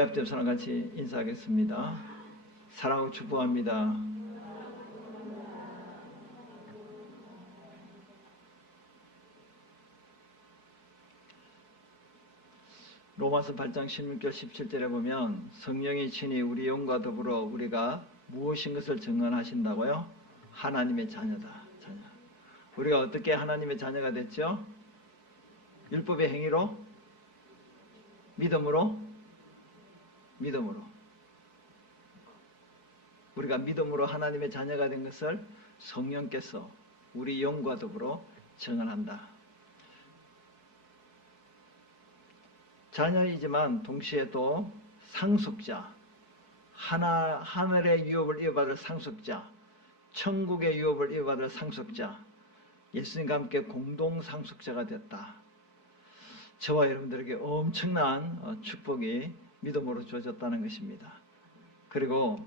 우리 앞에 서랑 같이 인사하겠습니다. 사랑하고 축복합니다. 로마서 8장 16절 17절에 보면 성령이 친히 우리 영과 더불어 우리가 무엇인 것을 증언하신다고요? 하나님의 자녀다. 자녀. 우리가 어떻게 하나님의 자녀가 됐죠? 율법의 행위로? 믿음으로? 믿음으로. 우리가 믿음으로 하나님의 자녀가 된 것을 성령께서 우리 영과 더불어 증언한다. 자녀이지만 동시에 또 상속자, 하늘의 유업을 이어받을 상속자, 천국의 유업을 이어받을 상속자, 예수님과 함께 공동 상속자가 됐다. 저와 여러분들에게 엄청난 축복이 믿음으로 주어졌다는 것입니다. 그리고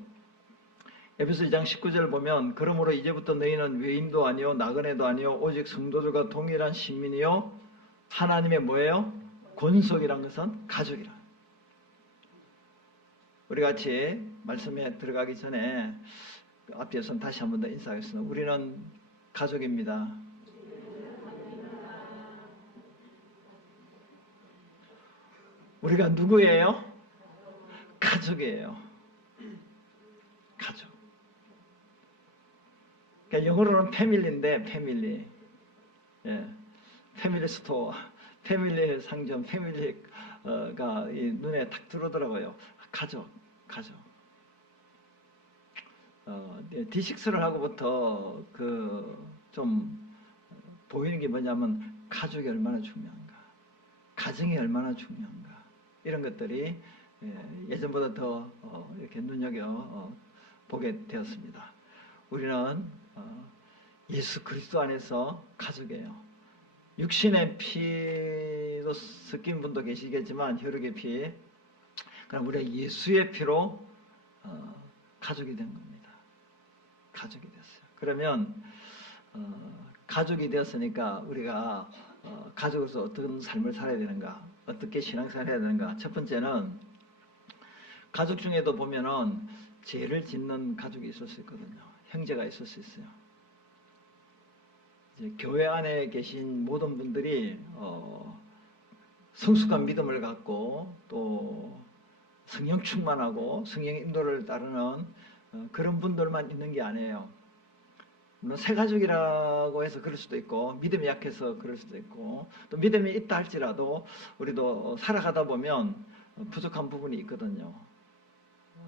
에베소 2장 19절을 보면 그러므로 이제부터 너희는 외인도 아니요 나그네도 아니요 오직 성도들과 동일한 신민이요 하나님의 뭐예요? 권속이란 것은 가족이라. 우리 같이 말씀에 들어가기 전에 앞에서는 다시 한 번 더 인사하겠습니다. 우리는 가족입니다. 우리가 누구예요? 가족이에요. 가족. 그러니까 영어로는 패밀리인데 패밀리. 예. 패밀리 스토어. 패밀리 상점, 패밀리가 눈에 탁 들어오더라고요. 가족. D6를 하고부터 좀 보이는 게 뭐냐면 가족이 얼마나 중요한가, 가정이 얼마나 중요한가, 이런 것들이 예전보다 더 이렇게 눈여겨 보게 되었습니다. 우리는 예수 그리스도 안에서 가족이에요. 육신의 피도 섞인 분도 계시겠지만 혈육의 피, 그럼 우리가 예수의 피로 가족이 된 겁니다. 가족이 됐어요. 그러면 가족이 되었으니까 우리가 가족으로서 어떤 삶을 살아야 되는가, 어떻게 신앙생활을 해야 되는가. 첫 번째는 가족 중에도 보면은 죄를 짓는 가족이 있을 수 있거든요. 형제가 있을 수 있어요. 이제 교회 안에 계신 모든 분들이 성숙한 믿음을 갖고 또 성령 충만하고 성령의 인도를 따르는 그런 분들만 있는 게 아니에요. 물론 새 가족이라고 해서 그럴 수도 있고 믿음이 약해서 그럴 수도 있고 또 믿음이 있다 할지라도 우리도 살아가다 보면 부족한 부분이 있거든요.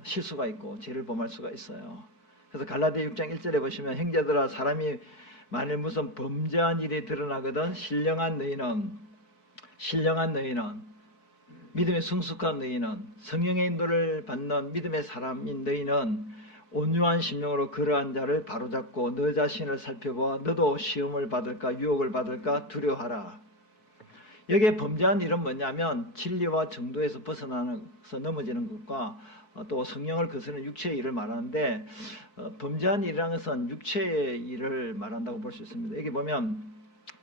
실수가 있고 죄를 범할 수가 있어요. 그래서 갈라디아 6장 1절에 보시면 형제들아 사람이 만일 무슨 범죄한 일이 드러나거든 신령한 너희는 믿음의 성숙한 너희는 성령의 인도를 받는 믿음의 사람인 너희는 온유한 심령으로 그러한 자를 바로잡고 너 자신을 살펴보아 너도 시험을 받을까 유혹을 받을까 두려워하라. 여기에 범죄한 일은 뭐냐면 진리와 정도에서 벗어나서 넘어지는 것과 또 성령을 거스르는 육체의 일을 말하는데 범죄한 일이라는 것은 육체의 일을 말한다고 볼 수 있습니다. 여기 보면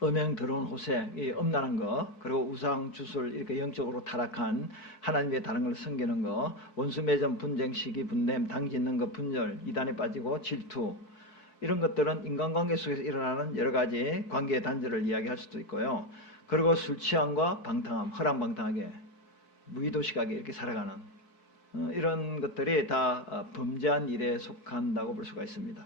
음행, 더러운 호색, 음란한 거, 그리고 우상, 주술, 이렇게 영적으로 타락한 하나님의 다른 걸 섬기는 거, 원수 매점, 분쟁, 시기, 분냄, 당짓는 거, 분열, 이단에 빠지고 질투, 이런 것들은 인간관계 속에서 일어나는 여러 가지 관계의 단절을 이야기할 수도 있고요. 그리고 술 취함과 방탕함, 허랑방탕하게, 무의도식하게 이렇게 살아가는 이런 것들이 다 범죄한 일에 속한다고 볼 수가 있습니다.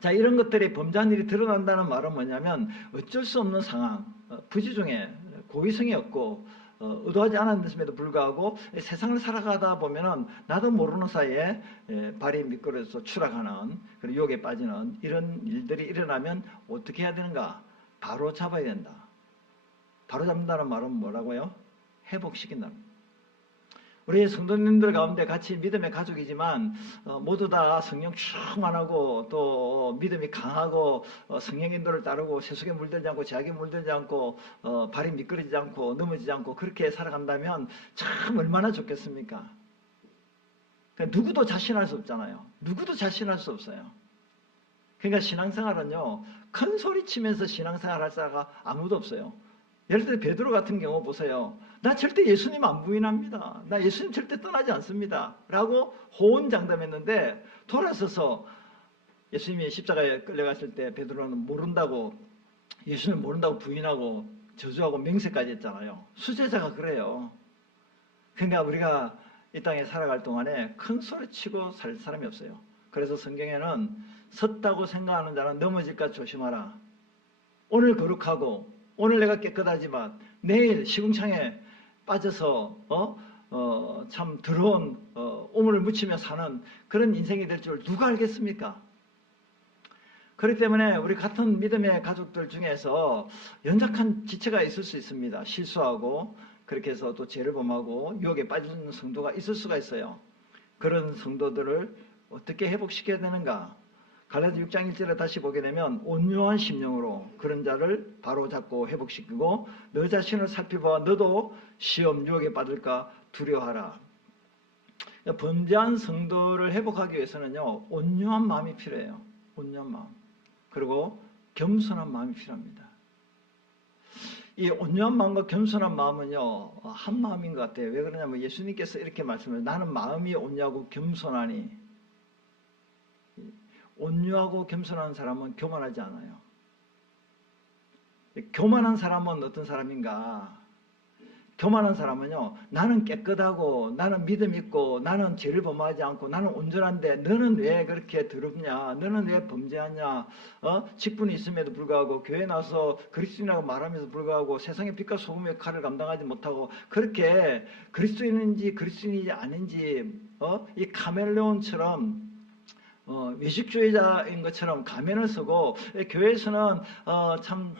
자, 이런 것들이 범죄한 일이 드러난다는 말은 뭐냐면 어쩔 수 없는 상황, 부지 중에 고의성이 없고 의도하지 않았음에도 불구하고 세상을 살아가다 보면은 나도 모르는 사이에 발이 미끄러져서 추락하는 그리고 유혹에 빠지는 이런 일들이 일어나면 어떻게 해야 되는가? 바로 잡아야 된다. 바로 잡는다는 말은 뭐라고요? 회복시킨다. 우리 성도님들 가운데 같이 믿음의 가족이지만 모두 다 성령 충만하고 또 믿음이 강하고 성령 인도를 따르고 세속에 물들지 않고 죄악에 물들지 않고 발이 미끄러지지 않고 넘어지지 않고 그렇게 살아간다면 참 얼마나 좋겠습니까? 누구도 자신할 수 없잖아요. 누구도 자신할 수 없어요. 그러니까 신앙생활은요, 큰 소리 치면서 신앙생활 할 사람가 아무도 없어요. 예를 들어 베드로 같은 경우 보세요. 나 절대 예수님 안 부인합니다. 나 예수님 절대 떠나지 않습니다. 라고 호언장담했는데 돌아서서 예수님이 십자가에 끌려갔을 때 베드로는 모른다고, 예수님 모른다고 부인하고 저주하고 맹세까지 했잖아요. 수제자가 그래요. 그러니까 우리가 이 땅에 살아갈 동안에 큰 소리치고 살 사람이 없어요. 그래서 성경에는 섰다고 생각하는 자는 넘어질까 조심하라. 오늘 거룩하고 오늘 내가 깨끗하지만 내일 시궁창에 빠져서 참 더러운 오물을 묻히며 사는 그런 인생이 될 줄 누가 알겠습니까? 그렇기 때문에 우리 같은 믿음의 가족들 중에서 연약한 지체가 있을 수 있습니다. 실수하고 그렇게 해서 또 죄를 범하고 유혹에 빠지는 성도가 있을 수가 있어요. 그런 성도들을 어떻게 회복시켜야 되는가? 갈라디아 6장 1절에 다시 보게 되면 온유한 심령으로 그런 자를 바로잡고 회복시키고 너 자신을 살펴봐 너도 시험 유혹에 빠질까 두려워하라. 범죄한 성도를 회복하기 위해서는요, 온유한 마음이 필요해요. 온유한 마음. 그리고 겸손한 마음이 필요합니다. 이 온유한 마음과 겸손한 마음은요, 한 마음인 것 같아요. 왜 그러냐면 예수님께서 이렇게 말씀을, 나는 마음이 온유하고 겸손하니. 온유하고 겸손한 사람은 교만하지 않아요. 교만한 사람은 어떤 사람인가? 교만한 사람은요, 나는 깨끗하고 나는 믿음 있고 나는 죄를 범하지 않고 나는 온전한데 너는 왜 그렇게 더럽냐? 너는 왜 범죄하냐? 직분이 있음에도 불구하고 교회 나와서 그리스도인이라고 말하면서 불구하고 세상의 빛과 소금의 역할을 감당하지 못하고 그렇게 그리스도인인지 그리스도인이 아닌지 이 카멜레온처럼 외식주의자인 것처럼 가면을 쓰고 교회에서는 참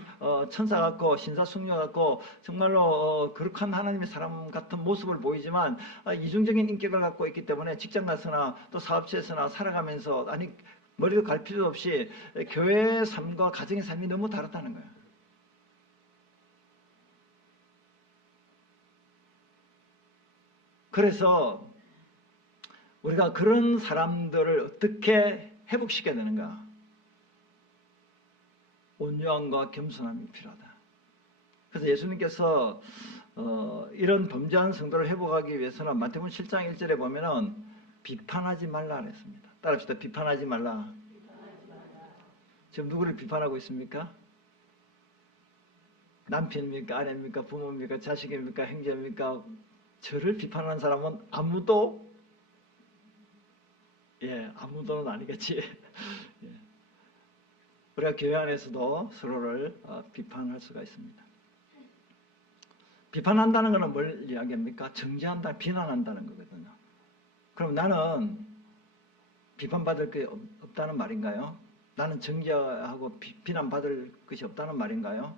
천사 같고 신사숙녀 같고 정말로 거룩한 하나님의 사람 같은 모습을 보이지만 이중적인 인격을 갖고 있기 때문에 직장 가서나 또 사업체에서나 살아가면서 아니 머리도 갈 필요도 없이 교회의 삶과 가정의 삶이 너무 다르다는 거예요. 그래서 우리가 그런 사람들을 어떻게 회복시켜야 되는가? 온유함과 겸손함이 필요하다. 그래서 예수님께서 이런 범죄한 성도를 회복하기 위해서는 마태복음 7장 1절에 보면은 비판하지 말라 그랬습니다. 따라합시다. 비판하지 말라. 지금 누구를 비판하고 있습니까? 남편입니까? 아내입니까? 부모입니까? 자식입니까? 형제입니까? 저를 비판하는 사람은 아무도는 아니겠지. 우리가 교회 안에서도 서로를 비판할 수가 있습니다. 비판한다는 것은 뭘 이야기합니까? 정죄한다, 비난한다는 거거든요. 그럼 나는 비판받을 게 없다는 말인가요? 나는 정죄하고 비난받을 것이 없다는 말인가요?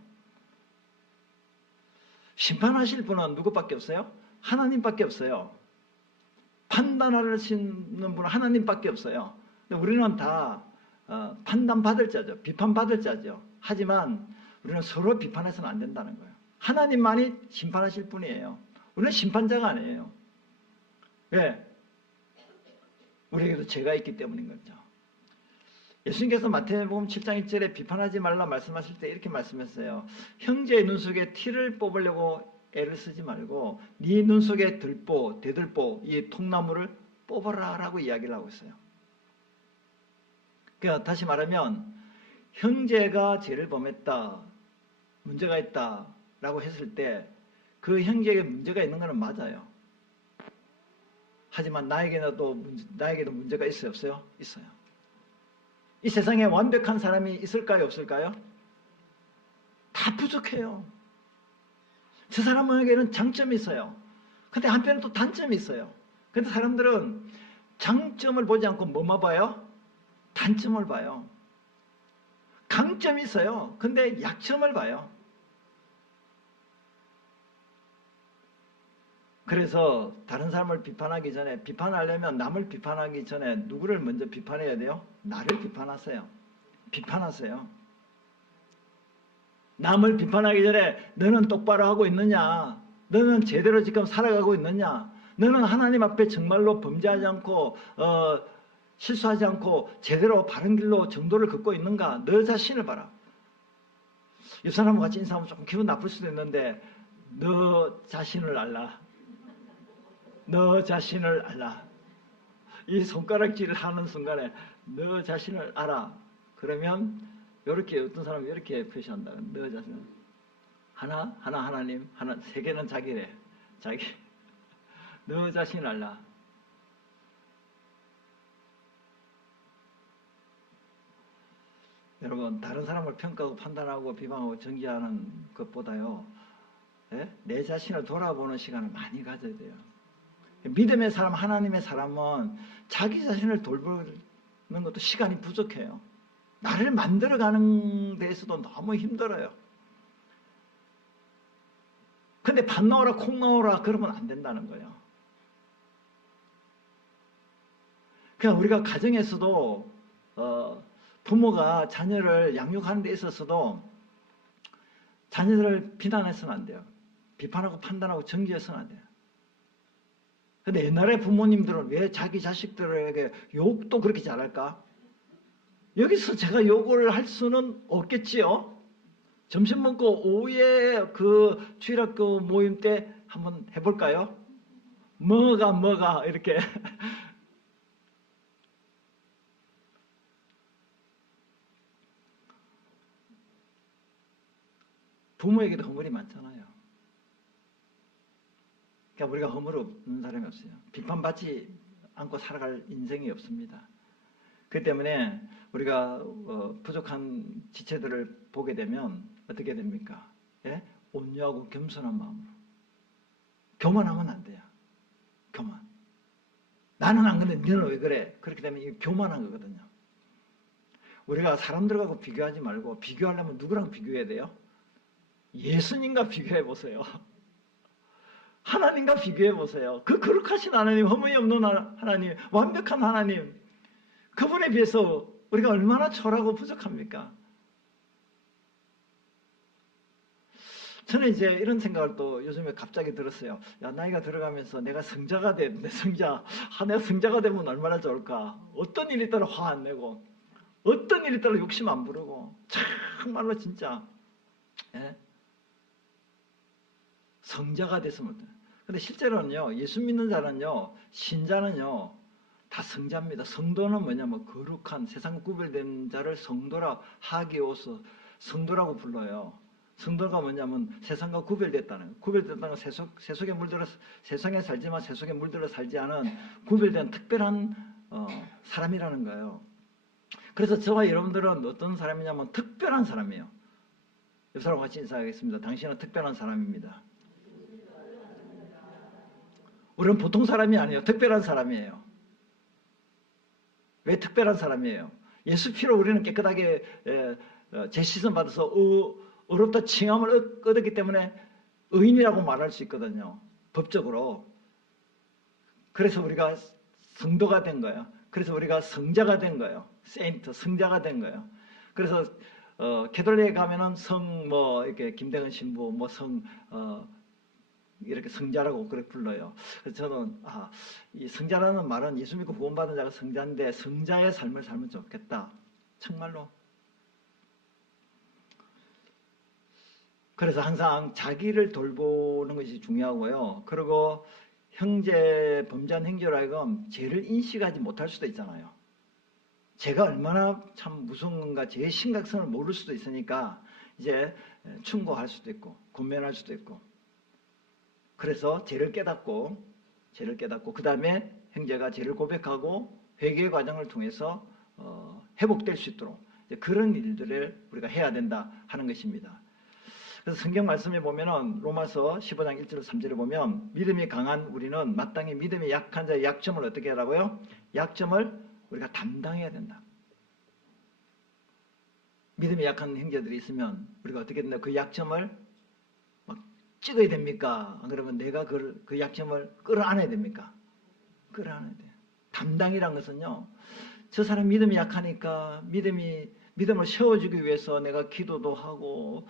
심판하실 분은 누구밖에 없어요? 하나님밖에 없어요. 판단하시는 분은 하나님밖에 없어요. 우리는 다 판단받을 자죠. 비판받을 자죠. 하지만 우리는 서로 비판해서는 안 된다는 거예요. 하나님만이 심판하실 분이에요. 우리는 심판자가 아니에요. 왜? 우리에게도 죄가 있기 때문인 거죠. 예수님께서 마태복음 7장 1절에 비판하지 말라 말씀하실 때 이렇게 말씀했어요. 형제의 눈 속에 티를 뽑으려고 애를 쓰지 말고 네 눈 속에 들보, 대들보, 이 통나무를 뽑아라 라고 이야기를 하고 있어요. 그러니까 다시 말하면 형제가 죄를 범했다, 문제가 있다 라고 했을 때 그 형제에게 문제가 있는 것은 맞아요. 하지만 나에게도 문제가 있어요? 없어요? 있어요. 이 세상에 완벽한 사람이 있을까요? 없을까요? 다 부족해요. 저 사람에게는 장점이 있어요. 근데 한편에 또 단점이 있어요. 근데 사람들은 장점을 보지 않고 뭐만 봐요? 단점을 봐요. 강점이 있어요. 근데 약점을 봐요. 그래서 다른 사람을 비판하기 전에, 비판하려면 남을 비판하기 전에 누구를 먼저 비판해야 돼요? 나를 비판하세요. 비판하세요. 남을 비판하기 전에 너는 똑바로 하고 있느냐? 너는 제대로 지금 살아가고 있느냐? 너는 하나님 앞에 정말로 범죄하지 않고 실수하지 않고 제대로 바른 길로 정도를 걷고 있는가? 너 자신을 봐라. 옆 사람과 같이 인사하면 조금 기분 나쁠 수도 있는데 너 자신을 알라. 너 자신을 알라. 이 손가락질을 하는 순간에 너 자신을 알아. 그러면 이렇게 어떤 사람이 이렇게 표시한다. 너 자신. 하나 하나님, 하나 세 개는 자기래. 자기. 너 자신을 알라. 여러분, 다른 사람을 평가하고 판단하고 비방하고 정죄하는 것보다요, 예? 내 자신을 돌아보는 시간을 많이 가져야 돼요. 믿음의 사람, 하나님의 사람은 자기 자신을 돌보는 것도 시간이 부족해요. 나를 만들어가는 데에서도 너무 힘들어요. 근데 밥 나오라 콩 나오라 그러면 안 된다는 거예요. 그냥 우리가 가정에서도 부모가 자녀를 양육하는 데 있어서도 자녀들을 비난해서는 안 돼요. 비판하고 판단하고 정죄해서는 안 돼요. 근데 옛날에 부모님들은 왜 자기 자식들에게 욕도 그렇게 잘할까? 여기서 제가 욕을 할 수는 없겠지요. 점심 먹고 오후에 그 주일학교 모임 때 한번 해볼까요? 뭐가 이렇게 부모에게도 허물이 많잖아요. 그러니까 우리가 허물 없는 사람이 없어요. 비판받지 않고 살아갈 인생이 없습니다. 그렇기 때문에 우리가 부족한 지체들을 보게 되면 어떻게 됩니까? 예? 온유하고 겸손한 마음으로. 교만하면 안 돼요. 교만. 나는 안 그래, 너는 왜 그래? 그렇게 되면 이게 교만한 거거든요. 우리가 사람들하고 비교하지 말고 비교하려면 누구랑 비교해야 돼요? 예수님과 비교해 보세요. 하나님과 비교해 보세요. 그 거룩하신 하나님, 허물이 없는 하나님, 완벽한 하나님, 그분에 비해서 우리가 얼마나 초라하고 부족합니까? 저는 이제 이런 생각을 또 요즘에 갑자기 들었어요. 야, 나이가 들어가면서 내가 성자가 되는데 내가 성자가 되면 얼마나 좋을까? 어떤 일이 있더라 화 안 내고, 어떤 일이 있더라 욕심 안 부르고, 정말로 진짜, 예? 성자가 됐으면 어때요? 근데 실제로는요, 예수 믿는 자는요, 신자는요, 다 성자입니다. 성도는 뭐냐면 거룩한 세상 구별된 자를 성도라 하기오서 성도라고 불러요. 성도가 뭐냐면 세상과 구별됐다는, 구별됐다는 건 세속에 물들어 세상에 살지만 세속에 물들어 살지 않은 구별된 특별한 사람이라는 거예요. 그래서 저와 여러분들은 어떤 사람이냐면 특별한 사람이에요. 옆 사람과 같이 인사하겠습니다. 당신은 특별한 사람입니다. 우리는 보통 사람이 아니에요. 특별한 사람이에요. 왜 특별한 사람이에요? 예수 피로 우리는 깨끗하게 재시선 받아서 의롭다 칭함을 얻었기 때문에 의인이라고 말할 수 있거든요. 법적으로. 그래서 우리가 성도가 된 거예요. 그래서 우리가 성자가 된 거예요. 세인트, 성자가 된 거예요. 그래서 캐톨릭에 가면은 이렇게 김대건 신부 이렇게 성자라고 그렇게 불러요. 그래서 저는 이 성자라는 말은 예수 믿고 구원받은 자가 성자인데 성자의 삶을 살면 좋겠다. 정말로. 그래서 항상 자기를 돌보는 것이 중요하고요. 그리고 범죄한 형제로 하여금 죄를 인식하지 못할 수도 있잖아요. 죄가 얼마나 참 무서운 건가, 죄의 심각성을 모를 수도 있으니까 이제 충고할 수도 있고 권면할 수도 있고. 그래서 죄를 깨닫고 그 다음에 형제가 죄를 고백하고 회개의 과정을 통해서 회복될 수 있도록 그런 일들을 우리가 해야 된다 하는 것입니다. 그래서 성경 말씀에 보면은 로마서 15장 1절 3절에 보면 믿음이 강한 우리는 마땅히 믿음이 약한 자의 약점을 어떻게 하라고요? 약점을 우리가 담당해야 된다. 믿음이 약한 형제들이 있으면 우리가 어떻게 된다? 그 약점을 찍어야 됩니까? 안 그러면 내가 그 약점을 끌어안아야 됩니까? 끌어안아야 돼요. 담당이란 것은요, 저 사람 믿음이 약하니까 믿음을 세워주기 위해서 내가 기도도 하고,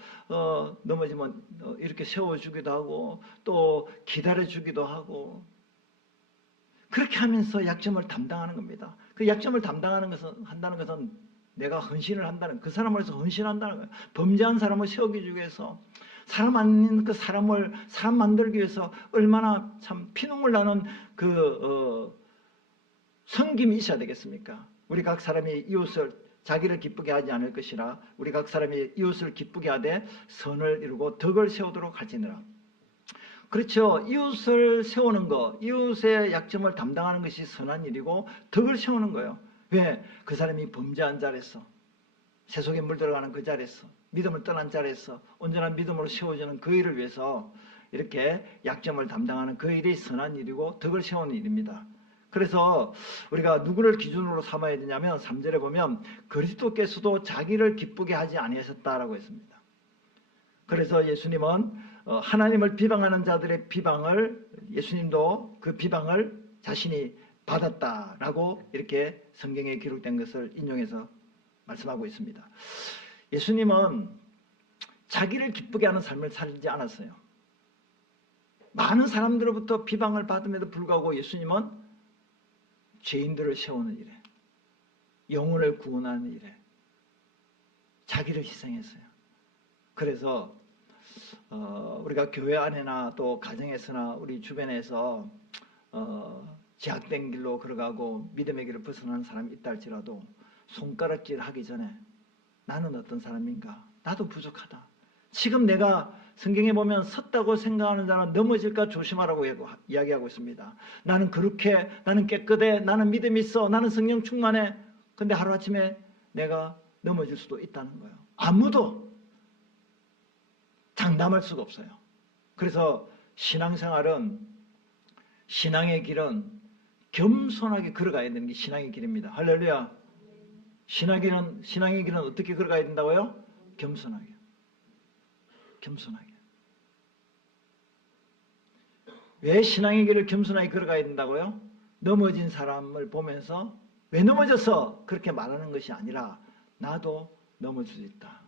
넘어지면 이렇게 세워주기도 하고, 또 기다려주기도 하고, 그렇게 하면서 약점을 담당하는 겁니다. 그 약점을 한다는 것은 내가 헌신을 한다는, 그 사람을 위해서 헌신한다는 거예요. 범죄한 사람을 세우기 위해서, 사람 아닌 그 사람을 사람 만들기 위해서 얼마나 참 피눈물 나는 섬김이 있어야 되겠습니까? 우리 각 사람이 이웃을 자기를 기쁘게 하지 않을 것이라 우리 각 사람이 이웃을 기쁘게 하되 선을 이루고 덕을 세우도록 할지니라. 그렇죠. 이웃을 세우는 거, 이웃의 약점을 담당하는 것이 선한 일이고 덕을 세우는 거예요. 왜? 그 사람이 범죄한 자리에서, 세속에 물들어가는 그 자리에서, 믿음을 떠난 자리에서 온전한 믿음으로 세워지는 그 일을 위해서 이렇게 약점을 담당하는 그 일이 선한 일이고 덕을 세우는 일입니다. 그래서 우리가 누구를 기준으로 삼아야 되냐면 3절에 보면 그리스도께서도 자기를 기쁘게 하지 아니하셨다라고 했습니다. 그래서 예수님은 하나님을 비방하는 자들의 비방을, 예수님도 그 비방을 자신이 받았다라고 이렇게 성경에 기록된 것을 인용해서 말씀하고 있습니다. 예수님은 자기를 기쁘게 하는 삶을 살지 않았어요. 많은 사람들로부터 비방을 받음에도 불구하고 예수님은 죄인들을 세우는 일에, 영혼을 구원하는 일에 자기를 희생했어요. 그래서 우리가 교회 안에나 또 가정에서나 우리 주변에서 제약된 길로 걸어가고 믿음의 길을 벗어나는 사람이 있다 할지라도 손가락질 하기 전에 나는 어떤 사람인가? 나도 부족하다. 지금 내가 성경에 보면 섰다고 생각하는 자는 넘어질까 조심하라고 이야기하고 있습니다. 나는 그렇게, 나는 깨끗해, 나는 믿음이 있어, 나는 성령 충만해. 근데 하루아침에 내가 넘어질 수도 있다는 거예요. 아무도 장담할 수가 없어요. 그래서 신앙생활은, 신앙의 길은 겸손하게 걸어가야 되는 게 신앙의 길입니다. 할렐루야. 신앙의 길은 어떻게 걸어가야 된다고요? 겸손하게. 겸손하게. 왜 신앙의 길을 겸손하게 걸어가야 된다고요? 넘어진 사람을 보면서 왜 넘어졌어? 그렇게 말하는 것이 아니라 나도 넘어질 수 있다.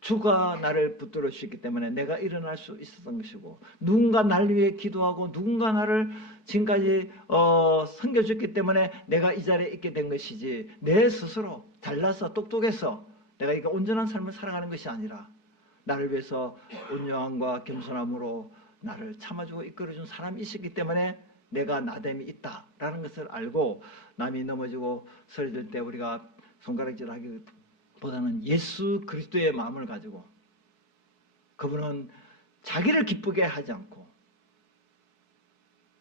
주가 나를 붙들어 주셨기 때문에 내가 일어날 수 있었던 것이고, 누군가 날 위해 기도하고 누군가 나를 지금까지 섬겨줬기 때문에 내가 이 자리에 있게 된 것이지, 내 스스로 잘나서 똑똑해서 내가 이거 온전한 삶을 살아가는 것이 아니라 나를 위해서 온유함과 겸손함으로 나를 참아주고 이끌어준 사람이 있었기 때문에 내가 나됨이 있다라는 것을 알고, 남이 넘어지고 쓰러질 때 우리가 손가락질하기보다는 예수 그리스도의 마음을 가지고, 그분은 자기를 기쁘게 하지 않고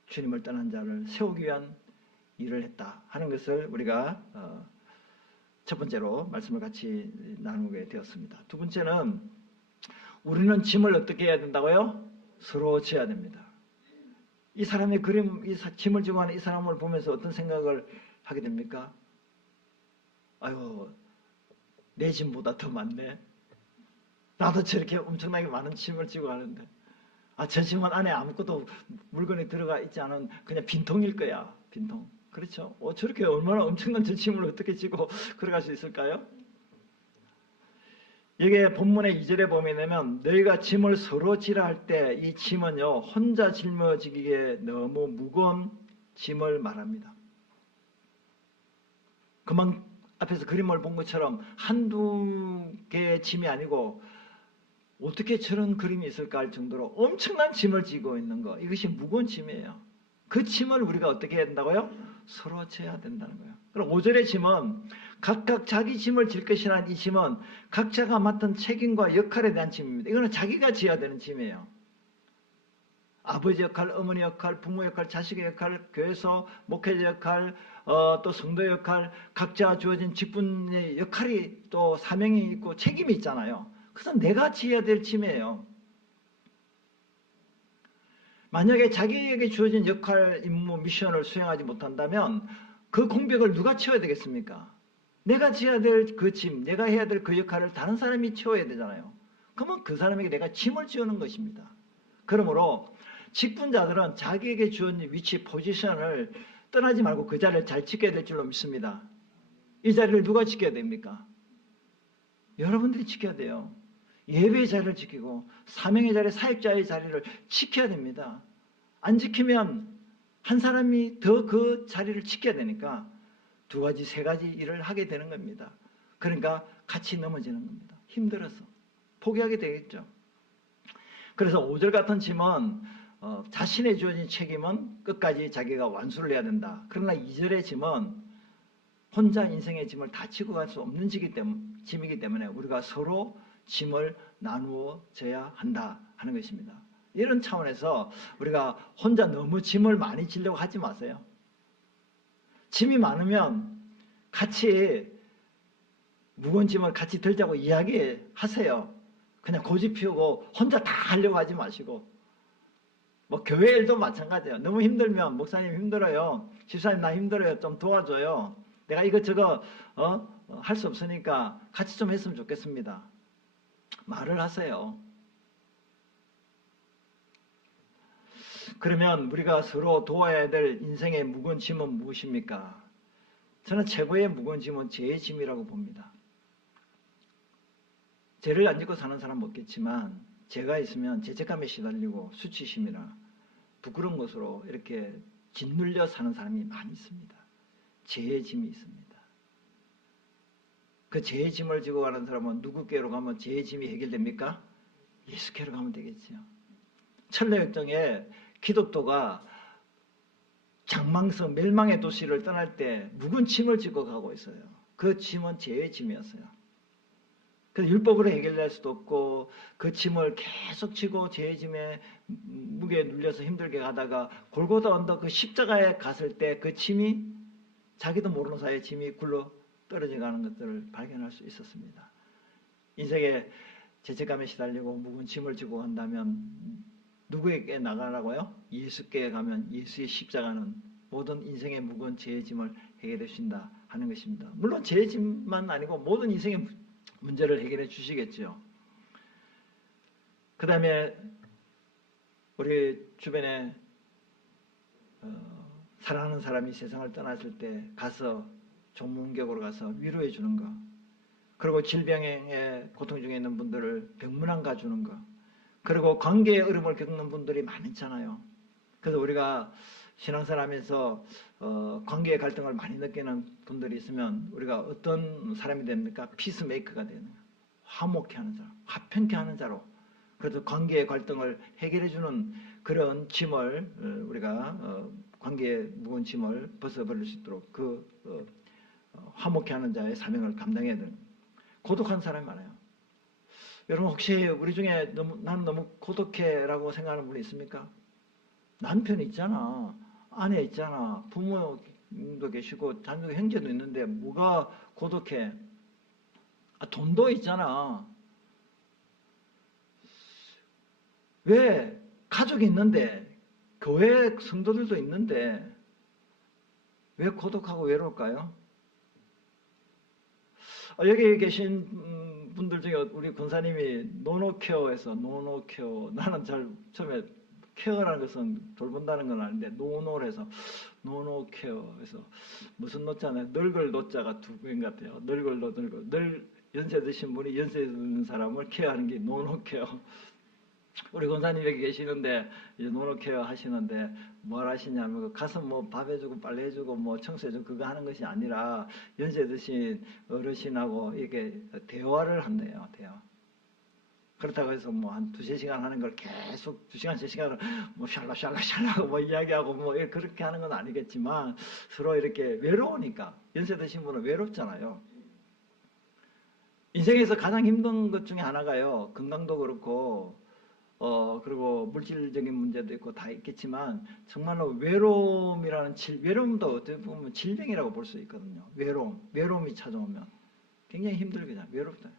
주님을 떠난 자를 세우기 위한 일을 했다 하는 것을 우리가 첫 번째로 말씀을 같이 나누게 되었습니다. 두 번째는 우리는 짐을 어떻게 해야 된다고요? 서로 져야 됩니다. 이 사람의 그림, 이 짐을 지고 하는 이 사람을 보면서 어떤 생각을 하게 됩니까? 아유, 내 짐보다 더 많네. 나도 저렇게 엄청나게 많은 짐을 지고 가는데, 저 짐은 안에 아무것도 물건이 들어가 있지 않은 그냥 빈통일 거야. 빈통. 그렇죠? 저렇게 얼마나 엄청난 저 짐을 어떻게 지고 걸어갈 수 있을까요? 이게 본문의 2절에 보면 너희가 짐을 서로 지라 할 때 이 짐은요, 혼자 짊어지기에 너무 무거운 짐을 말합니다. 금방 앞에서 그림을 본 것처럼 한두 개의 짐이 아니고 어떻게 저런 그림이 있을까 할 정도로 엄청난 짐을 지고 있는 거, 이것이 무거운 짐이에요. 그 짐을 우리가 어떻게 해야 된다고요? 서로 져야 된다는 거예요. 그럼 5절의 짐은 각각 자기 짐을 질 것이라는 이 짐은 각자가 맡은 책임과 역할에 대한 짐입니다. 이거는 자기가 져야 되는 짐이에요. 아버지 역할, 어머니 역할, 부모 역할, 자식의 역할, 교회에서 목회자 역할, 또 성도 역할, 각자 주어진 직분의 역할이 또 사명이 있고 책임이 있잖아요. 그래서 내가 지어야 될 짐이에요. 만약에 자기에게 주어진 역할, 임무, 미션을 수행하지 못한다면 그 공백을 누가 채워야 되겠습니까? 내가 지어야 될 그 짐, 내가 해야 될 그 역할을 다른 사람이 채워야 되잖아요. 그러면 그 사람에게 내가 짐을 지우는 것입니다. 그러므로 직분자들은 자기에게 주어진 위치, 포지션을 떠나지 말고 그 자리를 잘 지켜야 될 줄로 믿습니다. 이 자리를 누가 지켜야 됩니까? 여러분들이 지켜야 돼요. 예배의 자리를 지키고 사명의 자리, 사역자의 자리를 지켜야 됩니다. 안 지키면 한 사람이 더 그 자리를 지켜야 되니까 두 가지, 세 가지 일을 하게 되는 겁니다. 그러니까 같이 넘어지는 겁니다. 힘들어서. 포기하게 되겠죠. 그래서 5절 같은 짐은 자신의 주어진 책임은 끝까지 자기가 완수를 해야 된다. 그러나 2절의 짐은 혼자 인생의 짐을 다 지고 갈 수 없는 짐이기 때문에 우리가 서로 짐을 나누어 져야 한다 하는 것입니다. 이런 차원에서 우리가 혼자 너무 짐을 많이 지려고 하지 마세요. 짐이 많으면 같이 무거운 짐을 같이 들자고 이야기하세요. 그냥 고집 피우고 혼자 다 하려고 하지 마시고. 뭐 교회 일도 마찬가지예요. 너무 힘들면 목사님 힘들어요. 집사님 나 힘들어요. 좀 도와줘요. 내가 이것저것 할 수 없으니까 같이 좀 했으면 좋겠습니다. 말을 하세요. 그러면 우리가 서로 도와야 될 인생의 무거운 짐은 무엇입니까? 저는 최고의 무거운 짐은 죄의 짐이라고 봅니다. 죄를 안 짓고 사는 사람은 없겠지만 죄가 있으면 죄책감에 시달리고 수치심이나 부끄러운 것으로 이렇게 짓눌려 사는 사람이 많이 있습니다. 죄의 짐이 있습니다. 그 죄의 짐을 지고 가는 사람은 누구께로 가면 죄의 짐이 해결됩니까? 예수께로 가면 되겠죠. 천례역정에 기독도가 장망성 멸망의 도시를 떠날 때 묵은 짐을 지고 가고 있어요. 그 짐은 죄의 짐이었어요. 그래서 율법으로 해결될 수도 없고 그 짐을 계속 지고 죄의 짐에 무게에 눌려서 힘들게 가다가 골고다 언덕 그 십자가에 갔을 때 그 짐이 자기도 모르는 사이에 짐이 굴러 떨어져 가는 것들을 발견할 수 있었습니다. 인생에 죄책감에 시달리고 무거운 짐을 지고 간다면 누구에게 나가라고요? 예수께 가면 예수의 십자가는 모든 인생의 무거운 죄의 짐을 해결해 주신다 하는 것입니다. 물론 죄의 짐만 아니고 모든 인생의 문제를 해결해 주시겠죠. 그 다음에 우리 주변에 사랑하는 사람이 세상을 떠났을 때 가서 종문격으로 가서 위로해 주는 거, 그리고 질병의 고통 중에 있는 분들을 병문안 가주는 거, 그리고 관계의 어려움을 겪는 분들이 많잖아요. 그래서 우리가 신앙생활하면서 관계의 갈등을 많이 느끼는 분들이 있으면 우리가 어떤 사람이 됩니까? 피스메이커가 되는 거예요. 화목케 하는 자로, 화평케 하는 자로. 그래서 관계의 갈등을 해결해주는 그런 짐을 우리가 관계의 무거운 짐을 벗어버릴 수 있도록 화목케 하는 자의 사명을 감당해야 되는 거예요. 고독한 사람이 많아요. 여러분 혹시 우리 중에 나는 너무 고독해라고 생각하는 분이 있습니까? 남편이 있잖아. 아내 있잖아. 부모도 계시고 자녀도 형제도 있는데 뭐가 고독해? 돈도 있잖아. 왜 가족이 있는데 교회 성도들도 있는데 왜 고독하고 외로울까요? 여기 계신 분들 중에 우리 권사님이 노노케어에서 노노케어 나는 잘 처음에 케어라는 것은 돌본다는 건 아닌데 노노를 해서 노노케어에서 무슨 노자냐 늙을 노자가 두 개인 것 같아요. 늙을 연세 드신 분이 연세 드는 사람을 케어하는 게 노노케어. 우리 권사님 여기 계시는데 이제 노노케어 하시는데 뭘 하시냐면 가서 뭐 밥 해주고 빨래 해주고 뭐 청소해주고 그거 하는 것이 아니라 연세 드신 어르신하고 이렇게 대화를 한대요. 대화. 그렇다고 해서 뭐 한 2-3시간 하는 걸 계속 2시간, 3시간을 뭐 샬라샬라샬라 뭐 이야기하고 뭐 그렇게 하는 건 아니겠지만 서로 이렇게 외로우니까 연세 드신 분은 외롭잖아요. 인생에서 가장 힘든 것 중에 하나가요. 건강도 그렇고 그리고 물질적인 문제도 있고 다 있겠지만 정말로 외로움도 어떻게 보면 질병이라고 볼 수 있거든요. 외로움이 찾아오면 굉장히 힘들거든요. 외롭다.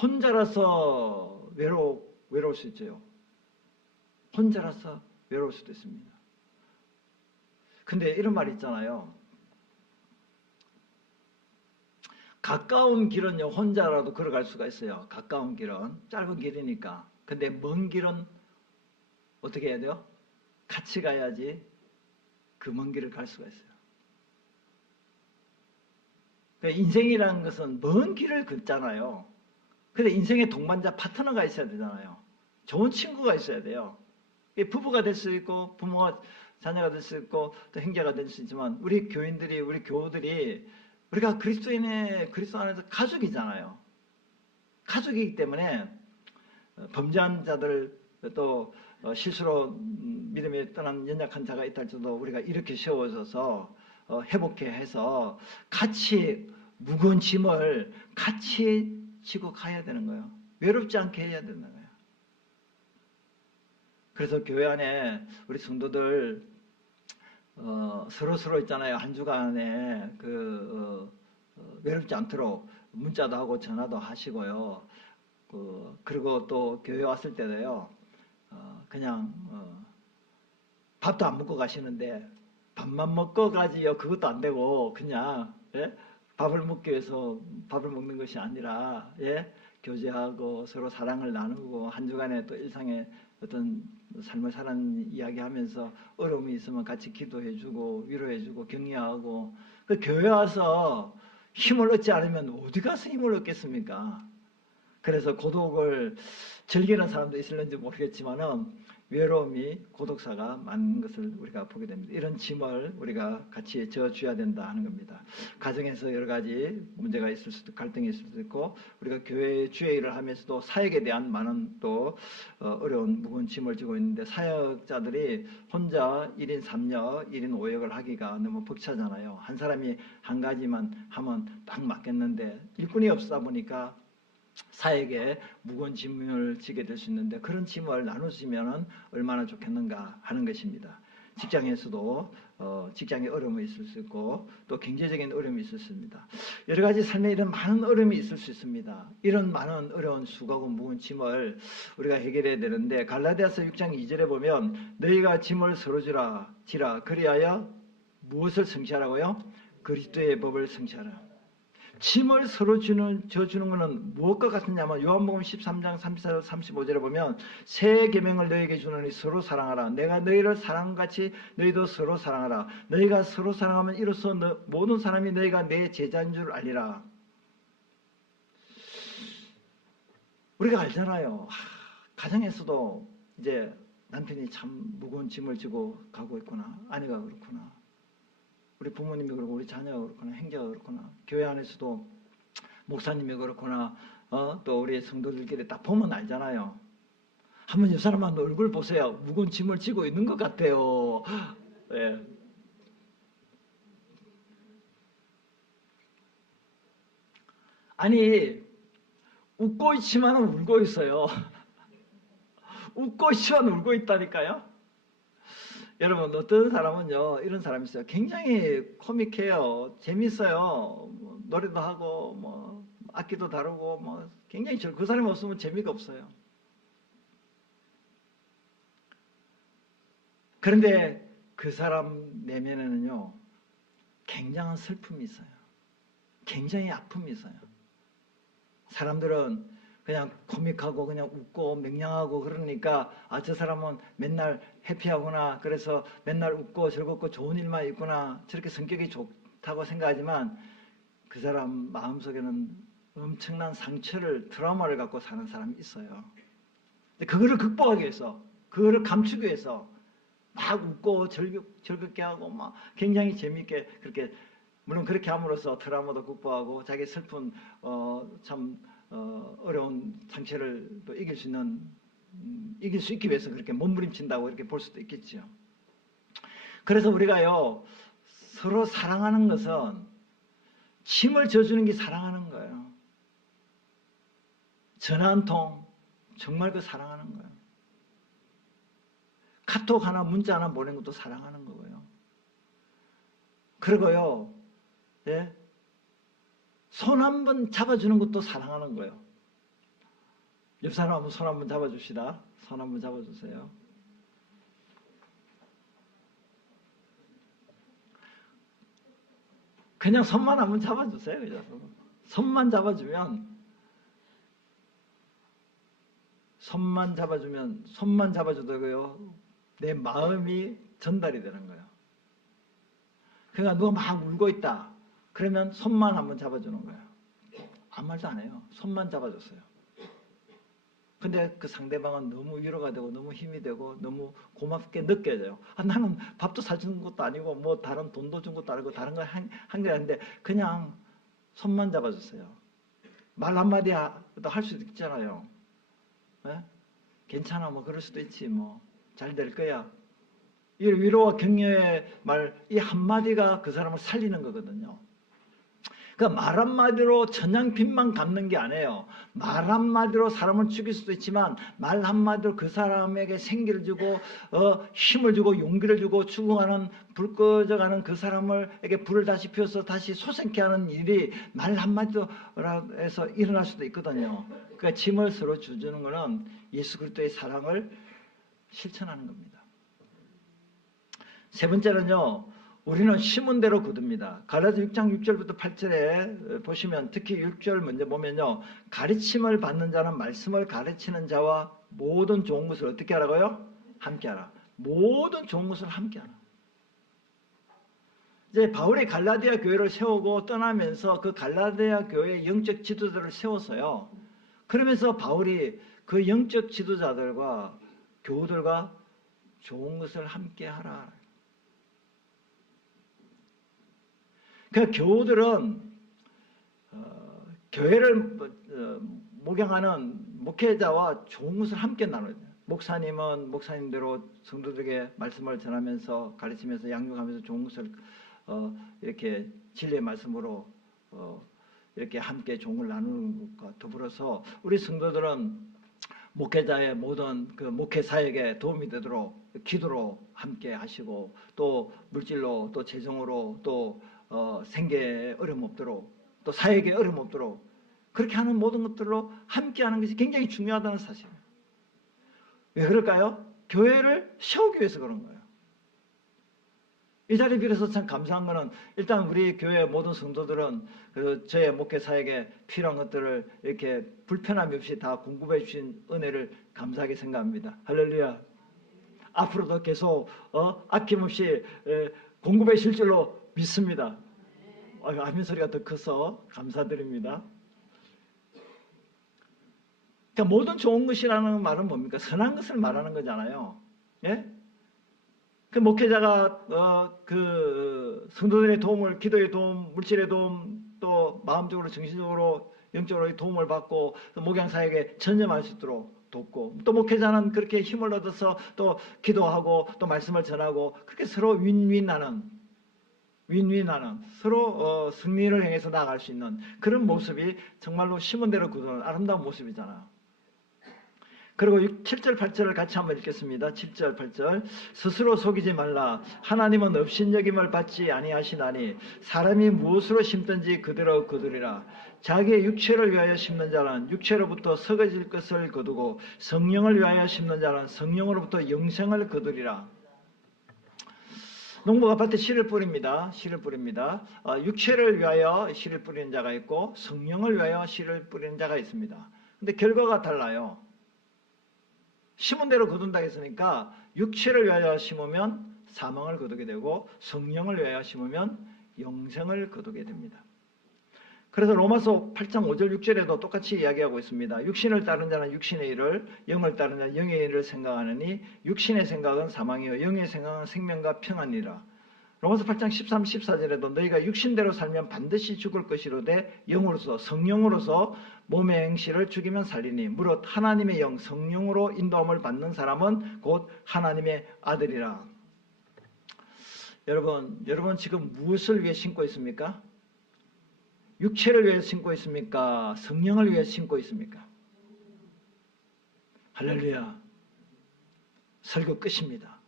혼자라서 외로울 수 있죠. 혼자라서 외로울 수도 있습니다. 근데 이런 말 있잖아요. 가까운 길은요, 혼자라도 걸어갈 수가 있어요. 가까운 길은. 짧은 길이니까. 근데 먼 길은 어떻게 해야 돼요? 같이 가야지 그 먼 길을 갈 수가 있어요. 그러니까 인생이라는 것은 먼 길을 걷잖아요. 근데 인생의 동반자 파트너가 있어야 되잖아요. 좋은 친구가 있어야 돼요. 부부가 될 수 있고 부모가 자녀가 될 수 있고 또 형제가 될 수 있지만 우리 교인들이 우리 교우들이 우리가 그리스도 안에서 가족이잖아요. 가족이기 때문에 범죄한 자들 또 실수로 믿음에 떠난 연약한 자가 있다 할지라도 우리가 이렇게 세워져서 회복해 해서 같이 무거운 짐을 같이 지고 가야 되는 거예요. 외롭지 않게 해야 되는 거예요. 그래서 교회 안에 우리 성도들 서로 있잖아요. 한 주간에 외롭지 않도록 문자도 하고 전화도 하시고요. 그리고 또 교회 왔을 때도요. 그냥 밥도 안 먹고 가시는데 밥만 먹고 가지요. 그것도 안 되고 그냥 밥을 먹기 위해서 밥을 먹는 것이 아니라 교제하고 서로 사랑을 나누고 한 주간에 또 일상의 어떤 삶을 사는 이야기하면서 어려움이 있으면 같이 기도해주고 위로해주고 격려하고 그 교회 와서 힘을 얻지 않으면 어디 가서 힘을 얻겠습니까? 그래서 고독을 즐기는 사람도 있을는지 모르겠지만은 외로움이 고독사가 많은 것을 우리가 보게 됩니다. 이런 짐을 우리가 같이 져줘야 된다 하는 겁니다. 가정에서 여러 가지 문제가 있을 수도 갈등이 있을 수도 있고 우리가 교회 주의 일을 하면서도 사역에 대한 많은 또 어려운 무거운 짐을 지고 있는데 사역자들이 혼자 1인 3역, 1인 5역을 하기가 너무 벅차잖아요. 한 사람이 한 가지만 하면 딱 맞겠는데 일꾼이 없다 보니까 사에게 무거운 짐을 지게 될 수 있는데 그런 짐을 나누시면 얼마나 좋겠는가 하는 것입니다. 직장에서도 직장에 어려움이 있을 수 있고 또 경제적인 어려움이 있을 수 있습니다. 여러 가지 삶에 이런 많은 어려움이 있을 수 있습니다. 이런 많은 어려운 수고하고 무거운 짐을 우리가 해결해야 되는데 갈라디아서 6장 2절에 보면 너희가 짐을 서로 지라 그리하여 무엇을 성취하라고요? 그리스도의 법을 성취하라. 짐을 서로 져주는 것은 무엇과 같으냐면 요한복음 13장 34절 35절에 보면 새 계명을 너희에게 주노니 서로 사랑하라. 내가 너희를 사랑같이 너희도 서로 사랑하라. 너희가 서로 사랑하면 이로써 모든 사람이 너희가 내 제자인 줄 알리라. 우리가 알잖아요. 가정에서도 이제 남편이 참 무거운 짐을 지고 가고 있구나. 아내가 그렇구나. 우리 부모님이 그렇고 우리 자녀가 그렇구나. 형제가 그렇구나. 교회 안에서도 목사님이 그렇구나. 또 우리 성도들끼리 딱 보면 알잖아요. 한번 이 사람한 얼굴 보세요. 무거운 짐을 지고 있는 것 같아요. 네. 아니 웃고 있지만 울고 있어요. 웃고 있지만 울고 있다니까요. 여러분 어떤 사람은요 이런 사람이 있어요. 굉장히 코믹해요. 재밌어요. 노래도 하고 뭐 악기도 다루고 뭐 굉장히 그 사람이 없으면 재미가 없어요. 그런데 그 사람 내면에는요 굉장한 슬픔이 있어요. 굉장히 아픔이 있어요. 사람들은 그냥 코믹하고 그냥 웃고 맹랑하고 그러니까 저 사람은 맨날 해피하구나. 그래서 맨날 웃고 즐겁고 좋은 일만 있구나. 저렇게 성격이 좋다고 생각하지만 그 사람 마음속에는 엄청난 상처를 트라우마를 갖고 사는 사람이 있어요. 그거를 극복하기 위해서 그거를 감추기 위해서 막 웃고 즐겁게 하고 막 굉장히 재미있게 그렇게 물론 그렇게 함으로써 트라우마도 극복하고 자기 슬픈 어려운 상처를 또 이길 수 있기 위해서 그렇게 몸부림친다고 이렇게 볼 수도 있겠죠. 그래서 우리가요 서로 사랑하는 것은 짐을 져주는 게 사랑하는 거예요. 전화 한 통 정말 그 사랑하는 거예요. 카톡 하나 문자 하나 보내는 것도 사랑하는 거고요. 그리고요 손 한 번 잡아주는 것도 사랑하는 거예요. 옆 사람 한번 손 한번 잡아줍시다. 손 한번 잡아주세요. 그냥 손만 한번 잡아주세요. 그냥 손만 잡아줘도요 내 마음이 전달이 되는 거예요. 그러니까 누가 막 울고 있다. 그러면 손만 한번 잡아주는 거예요. 아무 말도 안 해요. 손만 잡아줬어요. 근데 그 상대방은 너무 위로가 되고 너무 힘이 되고 너무 고맙게 느껴져요. 나는 밥도 사준 것도 아니고 뭐 다른 돈도 준 것도 아니고 다른 거 한 게 아닌데 그냥 손만 잡아줬어요. 말 한마디 도 할 수도 있잖아요. 네? 괜찮아 뭐 그럴 수도 있지 뭐 잘 될 거야. 이 위로와 격려의 말 이 한마디가 그 사람을 살리는 거거든요. 그러니까 말 한마디로 천냥빚만 갚는 게 아니에요. 말 한마디로 사람을 죽일 수도 있지만 말 한마디로 그 사람에게 생기를 주고 힘을 주고 용기를 주고 죽어가는 불 꺼져가는 그 사람에게 불을 다시 피워서 다시 솟생케 하는 일이 말 한마디로 해서 일어날 수도 있거든요. 그러니까 짐을 서로 주는 것은 예수 그리스도의 사랑을 실천하는 겁니다. 세 번째는요. 우리는 심은 대로 거둡니다. 갈라디아 6장 6절부터 8절에 보시면 특히 6절 먼저 보면요. 가르침을 받는 자는 말씀을 가르치는 자와 모든 좋은 것을 어떻게 하라고요? 함께하라. 모든 좋은 것을 함께하라. 이제 바울이 갈라디아 교회를 세우고 떠나면서 그 갈라디아 교회의 영적 지도자를 세웠어요. 그러면서 바울이 그 영적 지도자들과 교우들과 좋은 것을 함께하라. 그 교우들은 교회를 목양하는 목회자와 좋은 것을 함께 나눠요. 목사님은 목사님대로 성도들에게 말씀을 전하면서 가르치면서 양육하면서 좋은 것을 이렇게 진리의 말씀으로 이렇게 함께 좋은 걸 나누는 것과 더불어서 우리 성도들은 목회자의 모든 그 목회 사역에 도움이 되도록 기도로 함께 하시고 또 물질로 또 재정으로 또 생계에 어려움 없도록 또 사역에 어려움 없도록 그렇게 하는 모든 것들로 함께하는 것이 굉장히 중요하다는 사실이에요. 왜 그럴까요? 교회를 세우기 위해서 그런 거예요. 이 자리에 빌어서 참 감사한 거는 일단 우리 교회 모든 성도들은 그 저의 목회 사역에 필요한 것들을 이렇게 불편함이 없이 다 공급해 주신 은혜를 감사하게 생각합니다. 할렐루야. 앞으로도 계속 아낌없이 공급해 주실 줄로 믿습니다. 아멘 소리가 더 커서 감사드립니다. 그러니까 모든 좋은 것이라는 말은 뭡니까? 선한 것을 말하는 거잖아요. 예? 그 목회자가 그 성도들의 도움을, 기도의 도움, 물질의 도움, 또 마음적으로, 정신적으로, 영적으로 도움을 받고 목양 사역에 전념할 수 있도록 돕고 또 목회자는 그렇게 힘을 얻어서 또 기도하고 또 말씀을 전하고 그렇게 서로 윈윈하는 서로 승리를 향해서 나아갈 수 있는 그런 모습이 정말로 심은 대로 거두는 아름다운 모습이잖아요. 그리고 7절 8절을 같이 한번 읽겠습니다. 7절 8절 스스로 속이지 말라. 하나님은 업신여김을 받지 아니하시나니 사람이 무엇으로 심든지 그대로 거두리라. 자기의 육체를 위하여 심는 자는 육체로부터 썩어질 것을 거두고 성령을 위하여 심는 자는 성령으로부터 영생을 거두리라. 농부가 밭에 씨를 뿌립니다. 육체를 위하여 씨를 뿌리는 자가 있고 성령을 위하여 씨를 뿌리는 자가 있습니다. 근데 결과가 달라요. 심은 대로 거둔다 했으니까 육체를 위하여 심으면 사망을 거두게 되고 성령을 위하여 심으면 영생을 거두게 됩니다. 그래서 로마서 8장 5절 6절에도 똑같이 이야기하고 있습니다. 육신을 따른 자는 육신의 일을, 영을 따른 자는 영의 일을 생각하느니 육신의 생각은 사망이요 영의 생각은 생명과 평안이라. 로마서 8장 13, 14절에도 너희가 육신대로 살면 반드시 죽을 것이로되 영으로서 성령으로서 몸의 행실을 죽이면 살리니 무릇 하나님의 영 성령으로 인도함을 받는 사람은 곧 하나님의 아들이라. 여러분 지금 무엇을 위해 신고 있습니까? 육체를 위해 신고 있습니까? 성령을 위해 신고 있습니까? 할렐루야. 설교 끝입니다.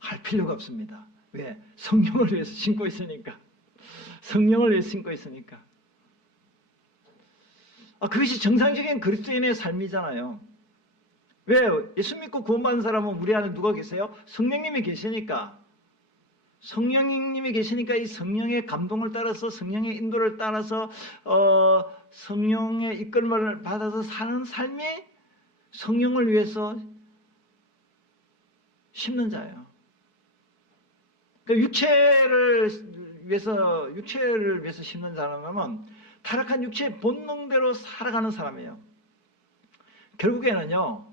할 필요가 없습니다. 왜? 성령을 위해서 신고 있으니까. 성령을 위해서 신고 있으니까. 그것이 정상적인 그리스도인의 삶이잖아요. 왜? 예수 믿고 구원받은 사람은 우리 안에 누가 계세요? 성령님이 계시니까. 성령님이 계시니까 이 성령의 감동을 따라서 성령의 인도를 따라서 성령의 이끌림을 받아서 사는 삶이 성령을 위해서 심는 자예요. 그러니까 육체를 위해서 심는 사람은 타락한 육체의 본능대로 살아가는 사람이에요. 결국에는요,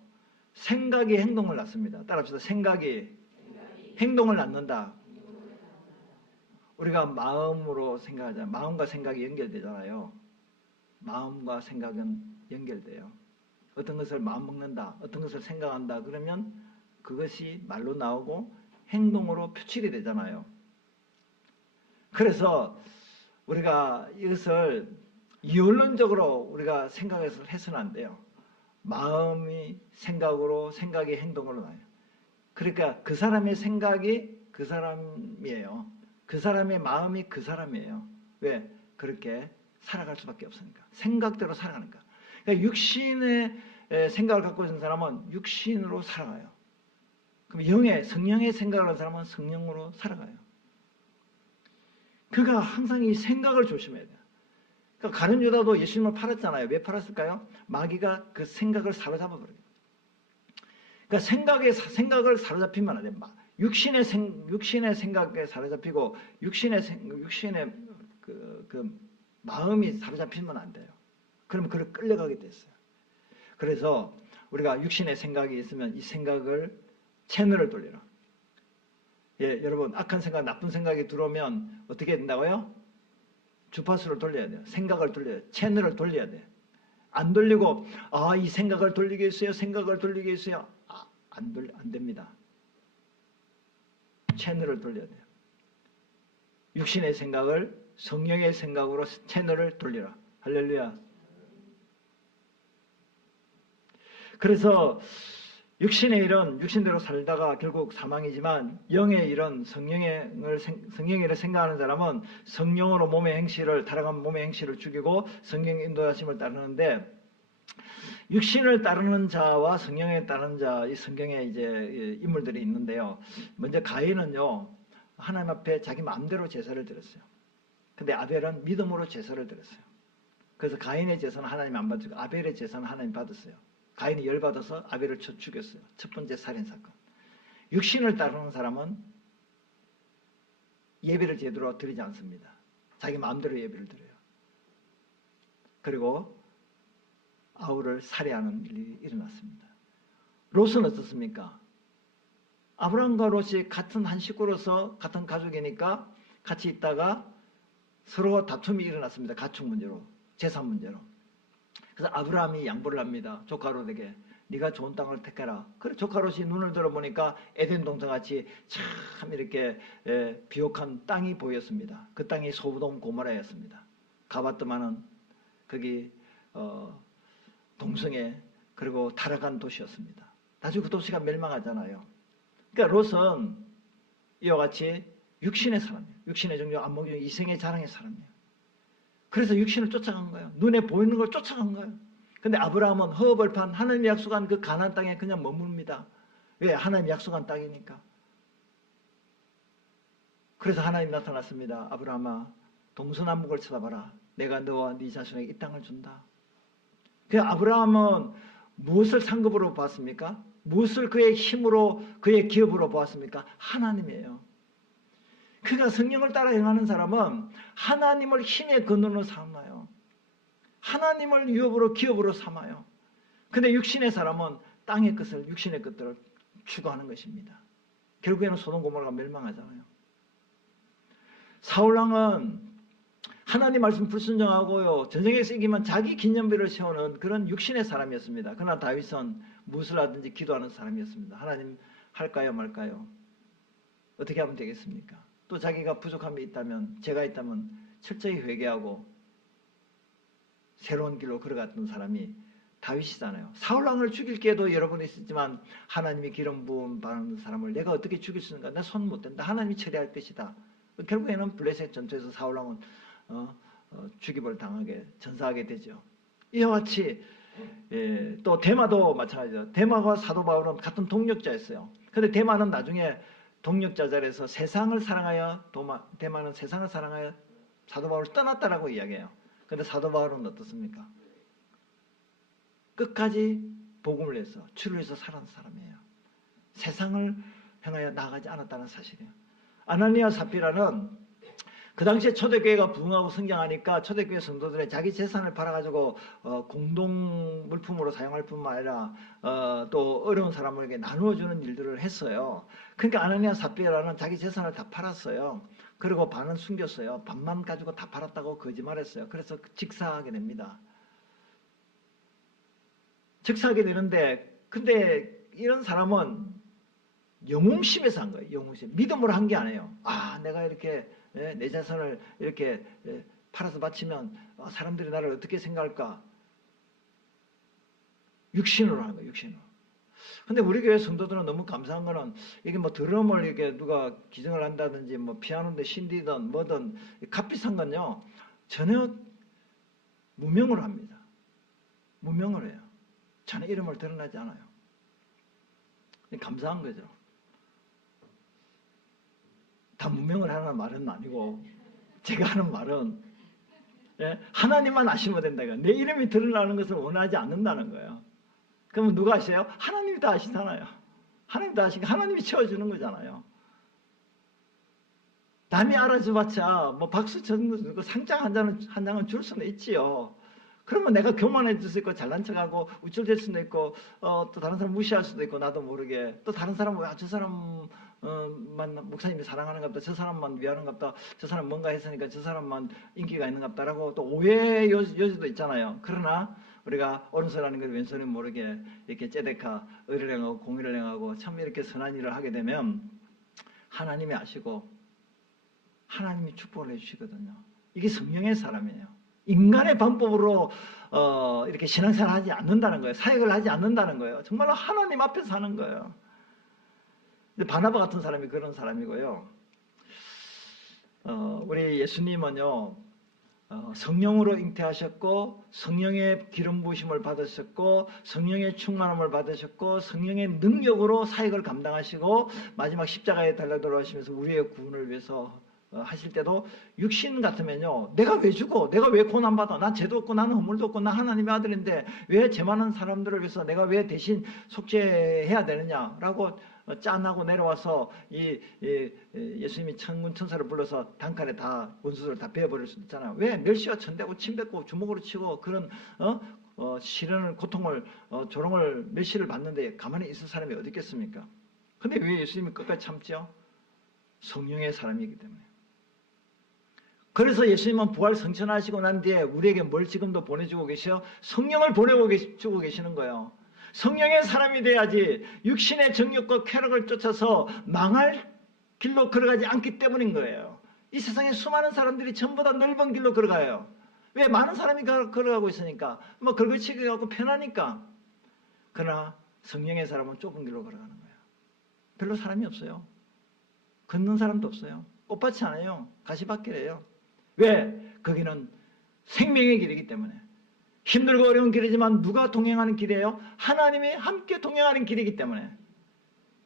생각이 행동을 낳습니다. 따라합시다. 생각이 행동을 낳는다. 우리가 마음으로 생각하잖아요. 마음과 생각이 연결되잖아요. 마음과 생각은 연결돼요. 어떤 것을 마음 먹는다, 어떤 것을 생각한다 그러면 그것이 말로 나오고 행동으로 표출이 되잖아요. 그래서 우리가 이것을 이원론적으로 우리가 생각해서 해서는 안 돼요. 마음이 생각으로, 생각이 행동으로 나요. 그러니까 그 사람의 생각이 그 사람이에요. 그 사람의 마음이 그 사람이에요. 왜? 그렇게 살아갈 수밖에 없으니까. 생각대로 살아가니까. 그러니까 육신의 생각을 갖고 있는 사람은 육신으로 살아가요. 그럼 성령의 생각을 하는 사람은 성령으로 살아가요. 그가 항상 이 생각을 조심해야 돼요. 그러니까 가룟 유다도 예수님을 팔았잖아요. 왜 팔았을까요? 마귀가 그 생각을 사로잡아버려요. 그러니까 생각을 사로잡히면 안 돼요. 육신의 생각에 사로잡히고 육신의 그 마음이 사로잡히면 안 돼요. 그러면 그를 끌려가게 됐어요. 그래서 우리가 육신의 생각이 있으면 이 생각을 채널을 돌려라. 예, 여러분 악한 생각, 나쁜 생각이 들어오면 어떻게 된다고요? 주파수를 돌려야 돼요. 생각을 돌려야 돼요. 채널을 돌려야 돼요. 안 돌리고 이 생각을 돌리겠어요? 생각을 돌리겠어요? 안 됩니다. 채널을 돌려야 돼요. 육신의 생각을 성령의 생각으로 채널을 돌리라. 할렐루야. 그래서 육신의 일은 육신대로 살다가 결국 사망이지만 영의 일은 성령의 일을 생각하는 사람은 성령으로 타락한 몸의 행실을 죽이고 성령의 인도하심을 따르는데 육신을 따르는 자와 성령에 따르는 자, 이 성경에 이제 인물들이 있는데요. 먼저 가인은요, 하나님 앞에 자기 마음대로 제사를 드렸어요. 근데 아벨은 믿음으로 제사를 드렸어요. 그래서 가인의 제사는 하나님 안 받고 아벨의 제사는 하나님 받았어요. 가인이 열받아서 아벨을 죽였어요. 첫 번째 살인사건. 육신을 따르는 사람은 예배를 제대로 드리지 않습니다. 자기 마음대로 예배를 드려요. 그리고 아우를 살해하는 일이 일어났습니다. 롯은 어떻습니까? 아브라함과 롯이 같은 한 식구로서 같은 가족이니까 같이 있다가 서로 다툼이 일어났습니다. 가축 문제로, 재산 문제로. 그래서 아브라함이 양보를 합니다. 조카 롯에게. 네가 좋은 땅을 택해라. 그래 조카 롯이 눈을 들어보니까 에덴 동산같이 참 이렇게 비옥한 땅이 보였습니다. 그 땅이 소돔 고모라였습니다. 가봤더만은 거기 동성애 그리고 타락한 도시였습니다. 나중에 그 도시가 멸망하잖아요. 그러니까 롯은 이와 같이 육신의 사람이에요. 육신의 정욕, 안목적 이생의 자랑의 사람이에요. 그래서 육신을 쫓아간 거예요. 눈에 보이는 걸 쫓아간 거예요. 근데 아브라함은 허허벌판 하나님이 약속한 그 가나안 땅에 그냥 머뭅니다. 왜? 하나님이 약속한 땅이니까. 그래서 하나님 나타났습니다. 아브라함아, 동서남북을 쳐다봐라. 내가 너와 네 자손에게 이 땅을 준다. 그 아브라함은 무엇을 상급으로 보았습니까? 무엇을 그의 힘으로, 그의 기업으로 보았습니까? 하나님이에요. 그가 성령을 따라 행하는 사람은 하나님을 힘의 근원으로 삼아요. 하나님을 유업으로, 기업으로 삼아요. 근데 육신의 사람은 땅의 것을, 육신의 것들을 추구하는 것입니다. 결국에는 소돔 고모라가 멸망하잖아요. 사울왕은 하나님 말씀 불순종하고요, 전쟁에서 이기면 자기 기념비를 세우는 그런 육신의 사람이었습니다. 그러나 다윗은 무엇을 하든지 기도하는 사람이었습니다. 하나님 할까요 말까요? 어떻게 하면 되겠습니까? 또 자기가 부족함이 있다면, 죄가 있다면 철저히 회개하고 새로운 길로 걸어갔던 사람이 다윗이잖아요. 사울왕을 죽일 기회도 여러 번 있었지만 하나님이 기름 부음 받는 사람을 내가 어떻게 죽일 수 있는가? 나 손 못 댄다. 하나님이 처리할 것이다. 결국에는 블레셋 전투에서 사울왕은 죽임을 당하게, 전사하게 되죠. 이와 같이 또 데마도 마찬가지죠. 데마와 사도 바울은 같은 동력자였어요. 그런데 데마는 나중에 동력자 자리에서 세상을 사랑하여, 데마는 세상을 사랑하여 사도 바울을 떠났다라고 이야기해요. 그런데 사도 바울은 어떻습니까? 끝까지 복음을 내서 주를 위해서 살아온 사람이에요. 세상을 향하여 나아가지 않았다는 사실이에요. 아나니아 삽비라는 그 당시에 초대교회가 부흥하고 성장하니까 초대교회 성도들의 자기 재산을 팔아가지고 공동 상품으로 사용할 뿐만 아니라 또 어려운 사람에게 나누어주는 일들을 했어요. 그러니까 아나니아 삽비라는 자기 재산을 다 팔았어요. 그리고 반은 숨겼어요. 반만 가지고 다 팔았다고 거짓말했어요. 그래서 직사하게 됩니다. 직사하게 되는데, 근데 이런 사람은 영웅심에서 한 거예요. 영웅심. 믿음으로 한 게 아니에요. 아, 내가 이렇게 내 재산을 이렇게 팔아서 바치면 사람들이 나를 어떻게 생각할까? 육신으로 하는 거예요. 육신으로. 근데 우리 교회 성도들은 너무 감사한 거는 이게 뭐 드럼을 이렇게 누가 기증을 한다든지 뭐 피아노인데 신디든 뭐든 값비싼 건요. 전혀 무명으로 합니다. 무명으로 해요. 전혀 이름을 드러나지 않아요. 감사한 거죠. 다 무명을 하라는 말은 아니고 제가 하는 말은 하나님만 아시면 된다고요. 내 이름이 드러나는 것을 원하지 않는다는 거예요. 그러면 누가 아세요? 하나님이 다 아시잖아요. 하나님이 다 아시니까 하나님이 채워주는 거잖아요. 남이 알아줘봤자 뭐 박수 쳐주고 상장 한 장은 줄 수는 있지요. 그러면 내가 교만해질 수도 있고 잘난 척하고 우쭐댈 수도 있고 또 다른 사람 무시할 수도 있고 나도 모르게 또 다른 사람은 저 사람만 목사님이 사랑하는갑다, 저 사람만 위하는갑다, 저 사람 뭔가 했으니까 저 사람만 인기가 있는갑다라고 또 오해의 여지도 있잖아요. 그러나 우리가 오른손하는 걸 왼손이 모르게 이렇게 째데카 의를 행하고 공의를 행하고 참 이렇게 선한 일을 하게 되면 하나님이 아시고 하나님이 축복을 해주시거든요. 이게 성령의 사람이에요. 인간의 방법으로 이렇게 신앙생활을 하지 않는다는 거예요. 사역을 하지 않는다는 거예요. 정말로 하나님 앞에서 하는 거예요. 바나바 같은 사람이 그런 사람이고요. 우리 예수님은요, 성령으로 잉태하셨고 성령의 기름 부으심을 받으셨고 성령의 충만함을 받으셨고 성령의 능력으로 사역을 감당하시고 마지막 십자가에 달려 돌아가시면서 우리의 구원을 위해서 하실 때도 육신 같으면요, 내가 왜 죽어? 내가 왜 고난받아? 난 죄도 없고 나는 허물도 없고 나 하나님의 아들인데 왜 죄 많은 사람들을 위해서 내가 왜 대신 속죄해야 되느냐라고 짠하고 내려와서 예수님이 천군 천사를 불러서 단칼에 다 원수들을 다 베어버릴 수도 있잖아요. 왜? 멸시와 천대고 침뱉고 주먹으로 치고 그런 시련을 고통을 조롱을 멸시를 받는데 가만히 있을 사람이 어디 있겠습니까? 근데 왜 예수님이 끝까지 참죠? 성령의 사람이기 때문에. 그래서 예수님은 부활 성천하시고 난 뒤에 우리에게 뭘 지금도 보내주고 계셔? 성령을 보내주고 계시는 거예요. 성령의 사람이 돼야지 육신의 정욕과 쾌락을 쫓아서 망할 길로 걸어가지 않기 때문인 거예요. 이 세상에 수많은 사람들이 전부 다 넓은 길로 걸어가요. 왜? 많은 사람이 걸어가고 있으니까. 뭐 걸거치기 갖고 편하니까. 그러나 성령의 사람은 좁은 길로 걸어가는 거예요. 별로 사람이 없어요. 걷는 사람도 없어요. 꽃밭이 않아요. 가시밭길이에요. 왜? 거기는 생명의 길이기 때문에. 힘들고 어려운 길이지만 누가 동행하는 길이에요? 하나님이 함께 동행하는 길이기 때문에.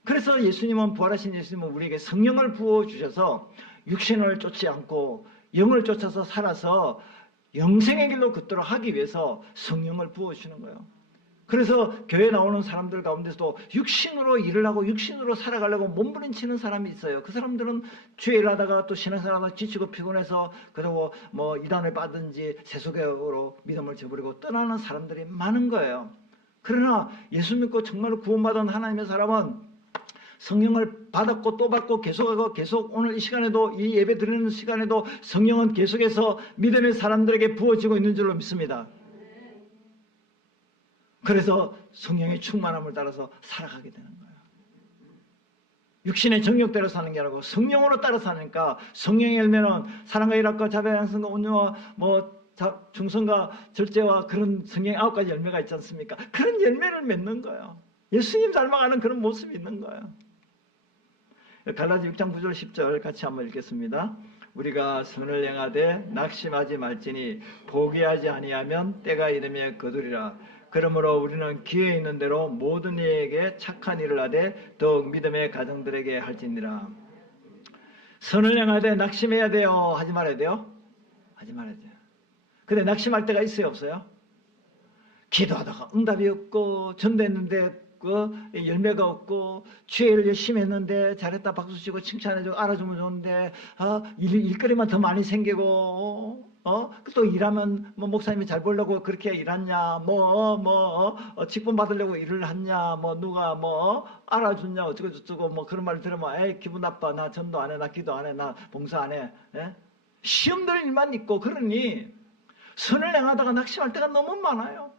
그래서 예수님은, 부활하신 예수님은 우리에게 성령을 부어주셔서 육신을 쫓지 않고 영을 쫓아서 살아서 영생의 길로 걷도록 하기 위해서 성령을 부어주시는 거예요. 그래서 교회 나오는 사람들 가운데서도 육신으로 일을 하고 육신으로 살아가려고 몸부림치는 사람이 있어요. 그 사람들은 주일 하다가 또 신앙생활하다가 지치고 피곤해서 그리고 뭐 이단을 빠든지 세속으로 믿음을 저버리고 떠나는 사람들이 많은 거예요. 그러나 예수 믿고 정말로 구원받은 하나님의 사람은 성령을 받았고 또 받고 계속하고 계속 오늘 이 시간에도 이 예배 드리는 시간에도 성령은 계속해서 믿음의 사람들에게 부어지고 있는 줄로 믿습니다. 그래서 성령의 충만함을 따라서 살아가게 되는 거예요. 육신의 정욕대로 사는 게 아니고 성령으로 따라 사니까 성령의 열매는 사랑과 일합과 자비와 양선과 온유와 중성과 절제와 그런 성령의 9가지 열매가 있지 않습니까? 그런 열매를 맺는 거예요. 예수님 닮아가는 그런 모습이 있는 거예요. 갈라디 6장 9절 10절 같이 한번 읽겠습니다. 우리가 선을 행하되 낙심하지 말지니 포기하지 아니하면 때가 이르면 거두리라. 그러므로 우리는 기회 있는 대로 모든 이에게 착한 일을 하되 더욱 믿음의 가정들에게 할지니라. 선을 행하되 낙심해야 돼요? 하지 말아야 돼요? 하지 말아야 돼요. 근데 낙심할 때가 있어요? 없어요? 기도하다가 응답이 없고 전도했는데 열매가 없고 주일 열심히 했는데 잘했다 박수치고 칭찬해주고 알아주면 좋은데 일거리만 더 많이 생기고 또 일하면 뭐 목사님이 잘 벌려고 그렇게 일하냐, 직분 받으려고 일을 했냐, 누가 알아주냐, 어쩌고 저쩌고 그런 말 들으면 에이 기분 나빠, 나 전도 안 해, 나 기도 안 해, 나 봉사 안 해. 예? 시험 들 일만 있고 그러니 선을 행하다가 낙심할 때가 너무 많아요.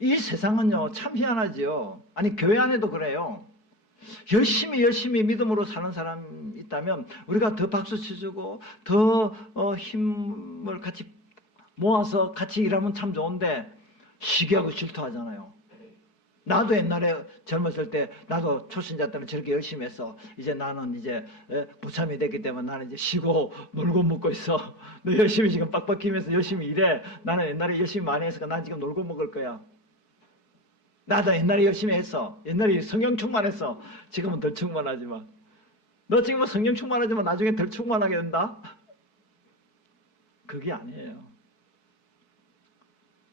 이 세상은요 참 희한하지요. 아니 교회 안에도 그래요. 열심히 믿음으로 사는 사람 있다면 우리가 더 박수 쳐주고 더 힘을 같이 모아서 같이 일하면 참 좋은데 시기하고 질투하잖아요. 나도 옛날에 젊었을 때 나도 초신자 때는 저렇게 열심히 했어. 이제 나는 이제 부참이 됐기 때문에 나는 이제 쉬고 놀고 먹고 있어. 너 열심히 지금 빡빡 끼면서 열심히 일해. 나는 옛날에 열심히 많이 했으니까 난 지금 놀고 먹을 거야. 나도 옛날에 열심히 했어. 옛날에 성령 충만했어. 지금은 덜 충만하지만. 너 지금은 성령 충만하지만 나중에 덜 충만하게 된다? 그게 아니에요.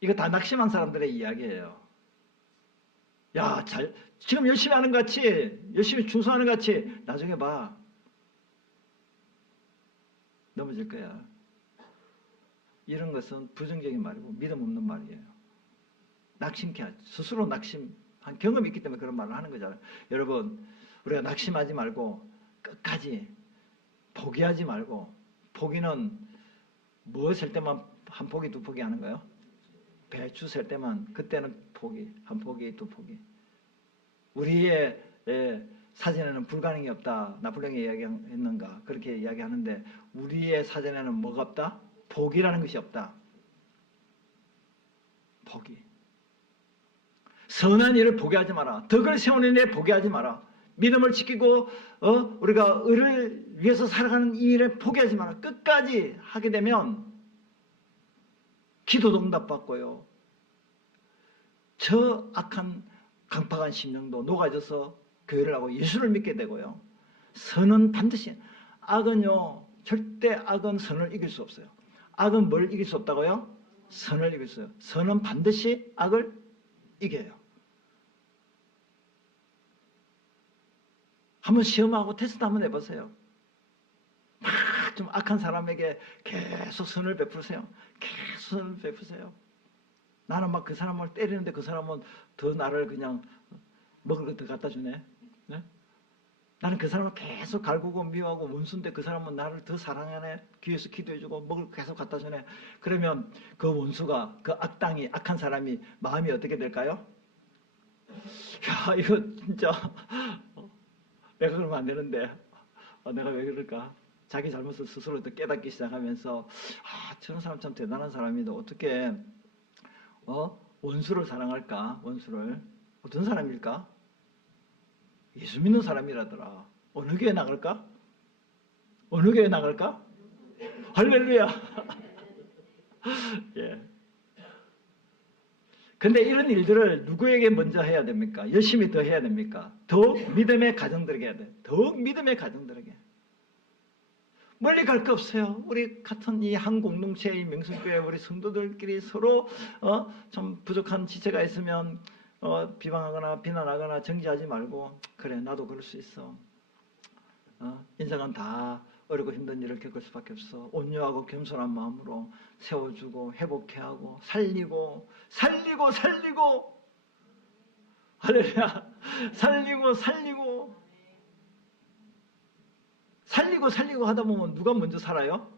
이거 다 낙심한 사람들의 이야기예요. 야, 지금 열심히 하는 것 같이, 열심히 충성하는 것 같이, 나중에 봐. 넘어질 거야. 이런 것은 부정적인 말이고 믿음 없는 말이에요. 낙심케 하죠. 스스로 낙심한 경험이 있기 때문에 그런 말을 하는 거잖아요. 여러분, 우리가 낙심하지 말고 끝까지 포기하지 말고, 포기는 뭐 셀 때만 한 포기 두 포기 하는 거예요? 배추 셀 때만, 그때는 포기, 한 포기 두 포기. 우리의 사전에는 불가능이 없다. 나폴레옹이 이야기했는가? 그렇게 이야기하는데 우리의 사전에는 뭐가 없다? 포기라는 것이 없다. 포기. 선한 일을 포기하지 마라. 덕을 세우는 일에 포기하지 마라. 믿음을 지키고 우리가 의를 위해서 살아가는 이 일에 포기하지 마라. 끝까지 하게 되면 기도도 응답받고요. 저 악한 강팍한 심령도 녹아져서 교회를 하고 예수를 믿게 되고요. 선은 반드시, 악은요 절대 악은 선을 이길 수 없어요. 악은 뭘 이길 수 없다고요? 선을 이길 수 없어요. 선은 반드시 악을 이겨요. 한번 시험하고 테스트 한번 해보세요. 막 좀 악한 사람에게 계속 선을 베푸세요. 계속 선을 베푸세요. 나는 막 그 사람을 때리는데 그 사람은 더 나를 그냥 먹을 거 더 갖다 주네. 네? 나는 그 사람을 계속 갈구고 미워하고 원수인데 그 사람은 나를 더 사랑하네. 귀에서 기도해주고 먹을 거 계속 갖다 주네. 그러면 그 원수가, 그 악당이, 악한 사람이 마음이 어떻게 될까요? 야, 이거 진짜 내가 그러면 안 되는데 내가 왜 그럴까? 자기 잘못을 스스로 깨닫기 시작하면서 저런 사람 참 대단한 사람인데 어떻게 원수를 사랑할까? 원수를. 어떤 사람일까? 예수 믿는 사람이라더라. 어느 교회 나갈까? 어느 교회 나갈까? 할렐루야. 예. 근데 이런 일들을 누구에게 먼저 해야 됩니까? 열심히 더 해야 됩니까? 더욱 믿음의 가정들에게 해야 돼. 더욱 믿음의 가정들에게. 멀리 갈 거 없어요. 우리 같은 이 한 공동체의 명성교회 우리 성도들끼리 서로 좀 부족한 지체가 있으면 비방하거나 비난하거나 정지하지 말고 그래 나도 그럴 수 있어. 인생은 다 어렵고 힘든 일을 겪을 수밖에 없어. 온유하고 겸손한 마음으로 세워주고 회복해하고 살리고 할렐루야. 살리고 하다 보면 누가 먼저 살아요?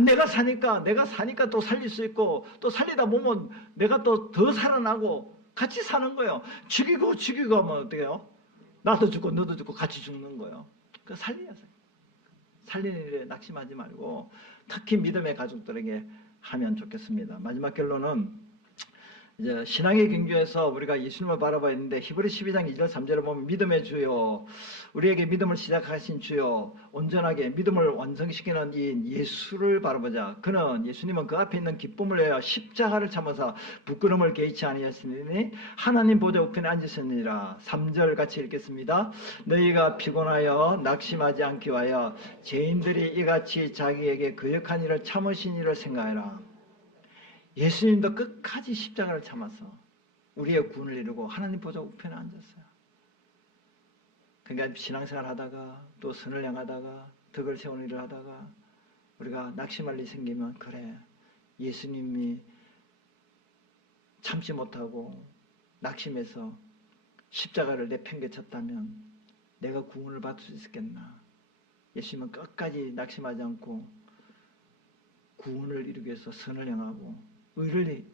내가 사니까 또 살릴 수 있고 또 살리다 보면 내가 또 더 살아나고 같이 사는 거예요. 죽이고 하면 어떻게 해요? 나도 죽고 너도 죽고 같이 죽는 거예요. 그 살리세요. 살리는 일에 낙심하지 말고 특히 믿음의 가족들에게 하면 좋겠습니다. 마지막 결론은 이제 신앙의 경주에서 우리가 예수님을 바라봐야 했는데 히브리 12장 2절 3절을 보면 믿음의 주요 우리에게 믿음을 시작하신 주요 온전하게 믿음을 완성시키는 이 예수를 바라보자. 예수님은 그 앞에 있는 기쁨을 위하여 십자가를 참아서 부끄러움을 개의치 아니하시니 하나님 보좌 우편에 앉으셨느니라. 3절 같이 읽겠습니다. 너희가 피곤하여 낙심하지 않기 위하여 죄인들이 이같이 자기에게 거역한 일을 참으신 일을 생각해라. 예수님도 끝까지 십자가를 참아서 우리의 구원을 이루고 하나님 보좌 우편에 앉았어요. 그러니까 신앙생활 하다가 또 선을 향하다가 덕을 세우는 일을 하다가 우리가 낙심할 일이 생기면 그래 예수님이 참지 못하고 낙심해서 십자가를 내팽개쳤다면 내가 구원을 받을 수 있었겠나. 예수님은 끝까지 낙심하지 않고 구원을 이루기 위해서 선을 행하고 의를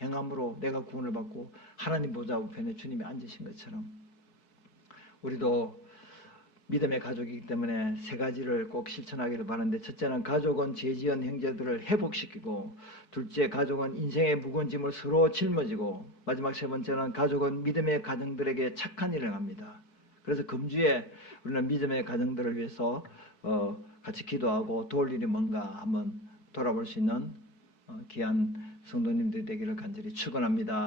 행함으로 내가 구원을 받고 하나님 보좌 우편에 주님이 앉으신 것처럼 우리도 믿음의 가족이기 때문에 세 가지를 꼭 실천하기를 바라는데, 첫째는 가족은 죄지은 형제들을 회복시키고, 둘째 가족은 인생의 무거운 짐을 서로 짊어지고, 마지막 세 번째는 가족은 믿음의 가정들에게 착한 일을 합니다. 그래서 금주에 우리는 믿음의 가정들을 위해서 같이 기도하고 도울 일이 뭔가 한번 돌아볼 수 있는 귀한 성도님들이 되기를 간절히 축원합니다.